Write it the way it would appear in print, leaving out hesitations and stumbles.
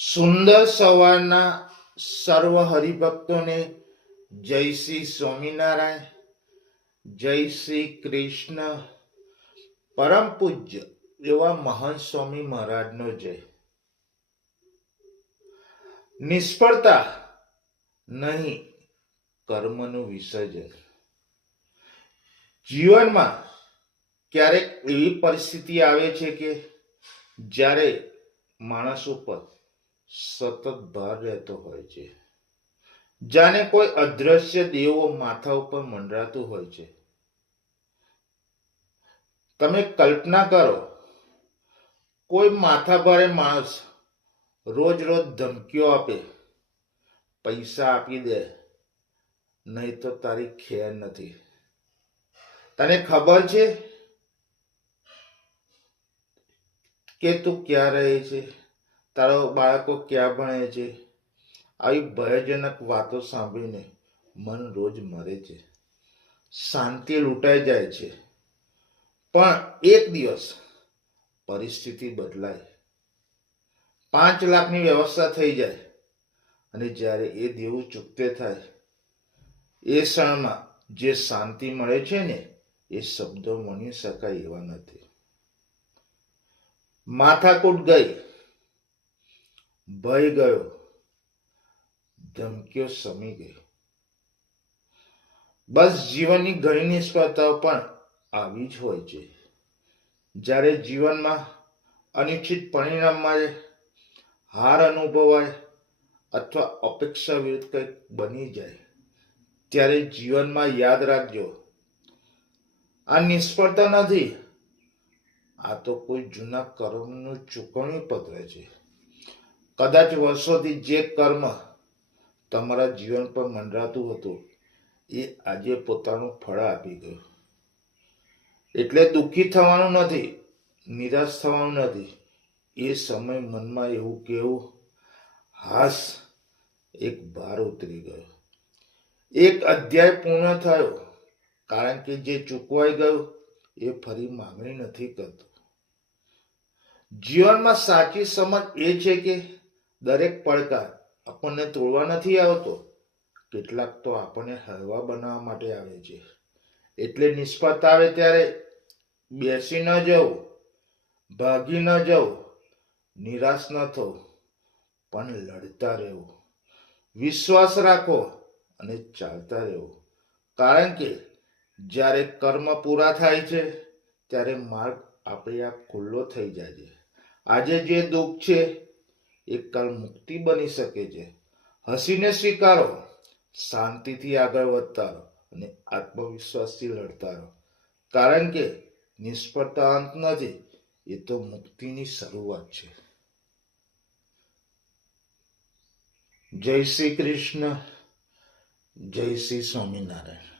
સુંદર સવારના સર્વ હરિભક્તોને જય શ્રી સ્વામિનારાયણ, જય શ્રી કૃષ્ણ. પરમ પૂજ્ય એવા મહાન સ્વામી મહારાજનો જય. નિષ્ફળતા નહીં, કર્મનું વિસર્જન. જીવનમાં ક્યારેક એવી પરિસ્થિતિ આવે છે કે જ્યારે માણસ ઉપર સતત ભાર રહેતો હોય છે, જાણે કોઈ અદ્રશ્ય દેવો માથા ઉપર મંડરાતું હોય છે. તમે કલ્પના કરો, કોઈ માથા ભારે માણસ રોજ રોજ ધમકીઓ આપે, પૈસા આપી દે, નહીં તો તારી ખેર નથી. તને ખબર છે કે તું ક્યાં રહે છે, તારો બાળકો ક્યાં ભણે છે? આવી ભયજનક વાતો સાંભળીને મન રોજ મરે છે, શાંતિ લૂંટાઈ જાય છે. પણ એક દિવસ પરિસ્થિતિ બદલાય, 5 લાખની વ્યવસ્થા થઈ જાય, અને જ્યારે એ દેવું ચૂકતે થાય, એ ક્ષણમાં જે શાંતિ મળે છે ને, એ શબ્દો મણી શકાય એવા નથી. માથાકૂટ ગઈ, ભય ગયો, ધમકીઓ શમી ગઈ. બસ જીવનની ઘણી નિષ્ફળતાઓ પણ આવી જ હોય છે. જ્યારે જીવનમાં અનિશ્ચિત પરિણામ મળે, હાર અનુભવાય અથવા અપેક્ષા વિરુદ્ધ કંઈક બની જાય, ત્યારે જીવનમાં યાદ રાખજો, આ નિષ્ફળતા નથી, આ તો કોઈ જૂના કર્મનું ચૂકવણી પત્ર છે. કદાચ વર્ષોથી જે કર્મ તમારા જીવન પર મંડરાતું હતું, એ આજે પોતાનું ફળ આપી ગયું. એટલે દુઃખી થવાનું નથી, નિરાશ થવાનું નથી. એ સમય મનમાં એવું કેવું, હાસ, એક ભાર ઉતરી ગયો, એક અધ્યાય પૂર્ણ થયો. કારણ કે જે ચૂકવાઈ ગયું એ ફરી માંગણી નથી કરતું. જીવનમાં સાચી સમજ એ છે કે દરેક પડકાર આપણને તોડવા નથી આવતો, કેટલાક તો આપણને હળવા બનાવવા માટે આવે છે. એટલે નિષ્ફળતા આવે ત્યારે બેસી ન જવું, ભાગી ન જવું, નિરાશ ન થવું, પણ લડતા રહેવું, વિશ્વાસ રાખો અને ચાલતા રહેવું. કારણ કે જ્યારે કર્મ પૂરા થાય છે, ત્યારે માર્ગ આપણે આપ ખુલ્લો થઈ જાય છે. આજે જે દુઃખ છે એ કાલ મુક્તિ બની શકે છે. હસીને સ્વીકારો, શાંતિથી આગળ વધતા રહો અને આત્મવિશ્વાસથી લડતા રહો. કારણ કે નિષ્ફળતા અંત નથી, એ તો મુક્તિની શરૂઆત છે. જય શ્રી કૃષ્ણ, જય શ્રી સ્વામિનારાયણ.